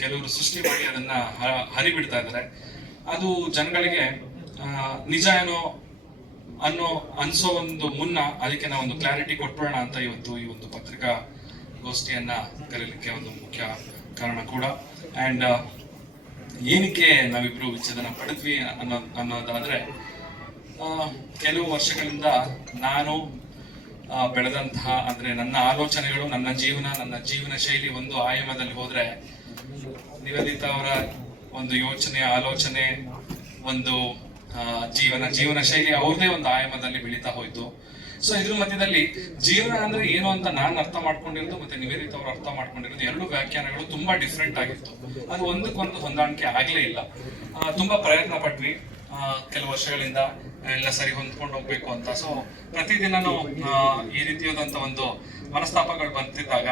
ಕೆಲವರು ಸೃಷ್ಟಿ ಮಾಡಿ ಅದನ್ನ ಹರಿಬಿಡ್ತಾ ಇದ್ದಾರೆ. ಅದು ಜನಗಳಿಗೆ ನಿಜ ಏನೋ ಅನ್ನೋ ಅನ್ಸೋ ಒಂದು ಮುನ್ನ ಅದಕ್ಕೆ ನಾವು ಒಂದು ಕ್ಲಾರಿಟಿ ಕೊಟ್ಬಿಡೋಣ ಅಂತ ಇವತ್ತು ಈ ಒಂದು ಪತ್ರಿಕಾ ಗೋಷ್ಠಿಯನ್ನ ಕರೀಲಿಕ್ಕೆ ಒಂದು ಮುಖ್ಯ ಕಾರಣ ಕೂಡ. ಅಂಡ್ ಏನಕ್ಕೆ ನಾವಿಬ್ರು ವಿಚ್ಛೇದನ ಪಡೆದ್ವಿ ಅನ್ನೋ, ಅನ್ನೋದಾದ್ರೆ ಕೆಲವು ವರ್ಷಗಳಿಂದ ನಾನು ಬೆಳೆದಂತಹ ಅಂದ್ರೆ ನನ್ನ ಆಲೋಚನೆಗಳು, ನನ್ನ ಜೀವನ ನನ್ನ ಜೀವನ ಶೈಲಿ ಒಂದು ಆಯಾಮದಲ್ಲಿ ಹೋದ್ರೆ ನಿವೇದಿತಾ ಅವರ ಒಂದು ಯೋಚನೆ, ಆಲೋಚನೆ, ಒಂದು ಜೀವನ ಜೀವನ ಶೈಲಿ ಅವ್ರದೇ ಒಂದು ಆಯಾಮದಲ್ಲಿ ಬೆಳೀತಾ ಹೋಯ್ತು. ಸೊ ಇದ್ರ ಮಧ್ಯದಲ್ಲಿ ಜೀವನ ಅಂದ್ರೆ ಏನು ಅಂತ ನಾನು ಅರ್ಥ ಮಾಡ್ಕೊಂಡಿರೋದು ಮತ್ತೆ ನಿವೇದಿತ ಅವರು ಅರ್ಥ ಮಾಡ್ಕೊಂಡಿರೋದು ಎರಡು ವ್ಯಾಖ್ಯಾನಗಳು ತುಂಬಾ ಡಿಫ್ರೆಂಟ್ ಆಗಿತ್ತು. ಅದು ಒಂದಕ್ಕೊಂದು ಹೊಂದಾಣಿಕೆ ಆಗ್ಲೇ ಇಲ್ಲ. ತುಂಬಾ ಪ್ರಯತ್ನ ಪಟ್ವಿ ಕೆಲವು ವರ್ಷಗಳಿಂದ. ಎಲ್ಲ ಸರಿ ಹೊಂದ್ಕೊಂಡು ಹೋಗ್ಬೇಕು ಅಂತ. ಸೊ ಪ್ರತಿದಿನನೂ ಈ ರೀತಿಯಾದಂತ ಒಂದು ಮನಸ್ತಾಪಗಳು ಬಂತಿದ್ದಾಗ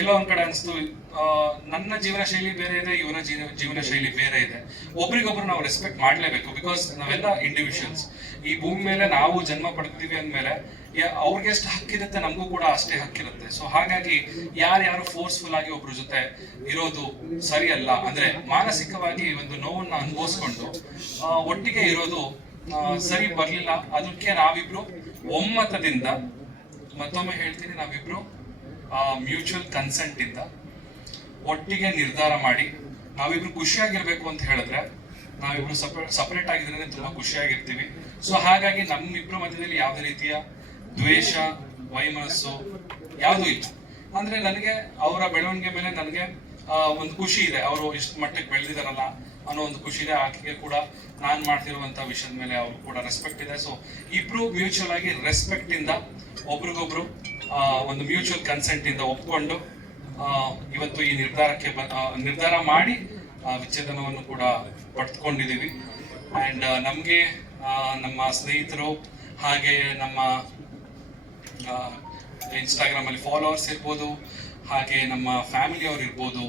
ಎಲ್ಲೋ ಒಂದ್ ಕಡೆ ಅನಿಸ್ತು ನನ್ನ ಜೀವನ ಶೈಲಿ ಬೇರೆ ಇದೆ, ಇವನ ಜೀವ ಜೀವನ ಶೈಲಿ ಬೇರೆ ಇದೆ. ಒಬ್ರಿಗೊಬ್ರು ನಾವು ರೆಸ್ಪೆಕ್ಟ್ ಮಾಡ್ಲೇಬೇಕು ಬಿಕಾಸ್ ನಾವೆಲ್ಲ ಇಂಡಿವಿಜುವಲ್ಸ್ ಈ ಭೂಮಿ ಮೇಲೆ ನಾವು ಜನ್ಮ ಪಡ್ತೀವಿ ಅಂದ್ಮೇಲೆ ಅವ್ರಿಗೆ ಎಷ್ಟು ಹಕ್ಕಿರುತ್ತೆ, ನಮಗೂ ಕೂಡ ಅಷ್ಟೇ ಹಕ್ಕಿರುತ್ತೆ. ಸೊ ಹಾಗಾಗಿ ಯಾರ್ಯಾರು ಫೋರ್ಸ್ಫುಲ್ ಆಗಿ ಒಬ್ರ ಜೊತೆ ಇರೋದು ಸರಿಯಲ್ಲ. ಅಂದ್ರೆ ಮಾನಸಿಕವಾಗಿ ಒಂದು ನೋವನ್ನ ಅನುಭವಿಸ್ಕೊಂಡು ಒಟ್ಟಿಗೆ ಇರೋದು ಸರಿ, ಬರ್ಲಿಲ್ಲ. ಅದಕ್ಕೆ ನಾವಿಬ್ರು ಒಮ್ಮತದಿಂದ ಮತ್ತೊಮ್ಮೆ ಹೇಳ್ತೀನಿ, ನಾವಿಬ್ರು ಮ್ಯೂಚುವಲ್ ಕನ್ಸೆಂಟ್ ಇಂದ ಒಟ್ಟಿಗೆ ನಿರ್ಧಾರ ಮಾಡಿ, ನಾವಿಬ್ರು ಖುಷಿಯಾಗಿರ್ಬೇಕು ಅಂತ ಹೇಳಿದ್ರೆ, ನಾವಿಬ್ರು ಸಪರೇಟ್ ಸಪರೇಟ್ ಆಗಿದ್ರೆ ತುಂಬಾ ಖುಷಿಯಾಗಿರ್ತೀವಿ. ಸೊ ಹಾಗಾಗಿ ನಮ್ಮಿಬ್ರ ಮಧ್ಯದಲ್ಲಿ ಯಾವುದೇ ರೀತಿಯ ದ್ವೇಷ, ವೈಮನಸ್ಸು ಯಾವುದೂ ಇಲ್ಲ. ಅಂದ್ರೆ ನನಗೆ ಅವರ ಬೆಳವಣಿಗೆ ಮೇಲೆ ನನಗೆ ಒಂದು ಖುಷಿ ಇದೆ. ಅವರು ಇಷ್ಟು ಮಟ್ಟಕ್ಕೆ ಬೆಳೆದಿದಾರಲ್ಲ ಅನ್ನೋ ಒಂದು ಖುಷಿ ಇದೆ ಆಕೆಗೆ ಕೂಡ ನಾನ್ ಮಾಡ್ತಿರುವಂತ ವಿಷಯದ ಮೇಲೆ ಅವ್ರು ಕೂಡ ರೆಸ್ಪೆಕ್ಟ್ ಇದೆ. ಸೊ ಇಬ್ರು ಮ್ಯೂಚುವಲ್ ಆಗಿ ರೆಸ್ಪೆಕ್ಟ್ ಇಂದ ಒಬ್ರಿಗೊಬ್ರು ಒಂದು ಮ್ಯೂಚುವಲ್ ಕನ್ಸೆಂಟ್ ಇಂದ ಒಪ್ಕೊಂಡು ಇವತ್ತು ಈ ನಿರ್ಧಾರಕ್ಕೆ ನಿರ್ಧಾರ ಮಾಡಿ ವಿಚ್ಛೇದನವನ್ನು ಕೂಡ ಪಡೆದುಕೊಂಡಿದ್ದೀವಿ. ಅಂಡ್ ನಮಗೆ ನಮ್ಮ ಸ್ನೇಹಿತರು ಹಾಗೆ ನಮ್ಮ ಇನ್ಸ್ಟಾಗ್ರಾಮಲ್ಲಿ ಫಾಲೋವರ್ಸ್ ಇರ್ಬೋದು, ಹಾಗೆ ನಮ್ಮ ಫ್ಯಾಮಿಲಿ ಅವ್ರು ಇರ್ಬೋದು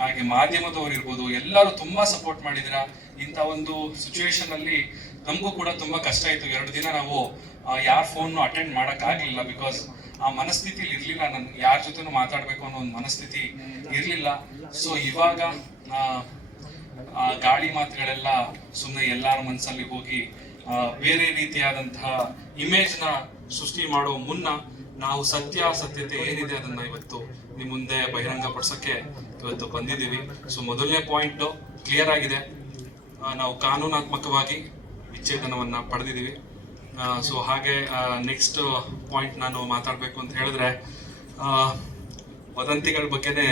ಹಾಗೆ ಮಾಧ್ಯಮದವರು ಇರ್ಬೋದು ಎಲ್ಲರೂ ತುಂಬಾ ಸಪೋರ್ಟ್ ಮಾಡಿದ್ರ ಇಂಥ ಒಂದು ಸಿಚುವೇಶನ್ ಅಲ್ಲಿ ನಮಗೂ ಕೂಡ ತುಂಬಾ ಕಷ್ಟ ಆಯ್ತು. ಎರಡು ದಿನ ನಾವು ಯಾರ ಫೋನ್ ಅಟೆಂಡ್ ಮಾಡಕ್ ಆಗ್ಲಿಲ್ಲ ಬಿಕಾಸ್ ಆ ಮನಸ್ಥಿತಿಲಿ ಇರ್ಲಿಲ್ಲ. ನನ್ ಯಾರ ಜೊತೆನೂ ಮಾತಾಡ್ಬೇಕು ಅನ್ನೋ ಒಂದು ಮನಸ್ಥಿತಿ ಇರ್ಲಿಲ್ಲ. ಸೊ ಇವಾಗ ಆ, ಗಾಳಿ ಮಾತುಗಳೆಲ್ಲ ಸುಮ್ಮನೆ ಎಲ್ಲರ ಮನಸ್ಸಲ್ಲಿ ಹೋಗಿ ಬೇರೆ ರೀತಿಯಾದಂತಹ ಇಮೇಜ್ನ ಸೃಷ್ಟಿ ಮಾಡೋ ಮುನ್ನ ನಾವು ಸತ್ಯ ಸತ್ಯತೆ ಏನಿದೆ ಅದನ್ನ ಇವತ್ತು ನಿಮ್ಮ ಮುಂದೆ ಬಹಿರಂಗ ಪಡಿಸಕ್ಕೆ ಇವತ್ತು ಬಂದಿದ್ದೀವಿ. ಸೊ ಮೊದಲನೇ ಪಾಯಿಂಟ್ ಕ್ಲಿಯರ್ ಆಗಿದೆ. ನಾವು ಕಾನೂನಾತ್ಮಕವಾಗಿ ವಿಚ್ಛೇದನವನ್ನ ಪಡೆದಿದ್ದೀವಿ. ಸೊ ಹಾಗೆ ನೆಕ್ಸ್ಟ್ ಪಾಯಿಂಟ್ ನಾನು ಮಾತಾಡಬೇಕು ಅಂತ ಹೇಳಿದ್ರೆ ವದಂತಿಗಳ ಬಗ್ಗೆನೇ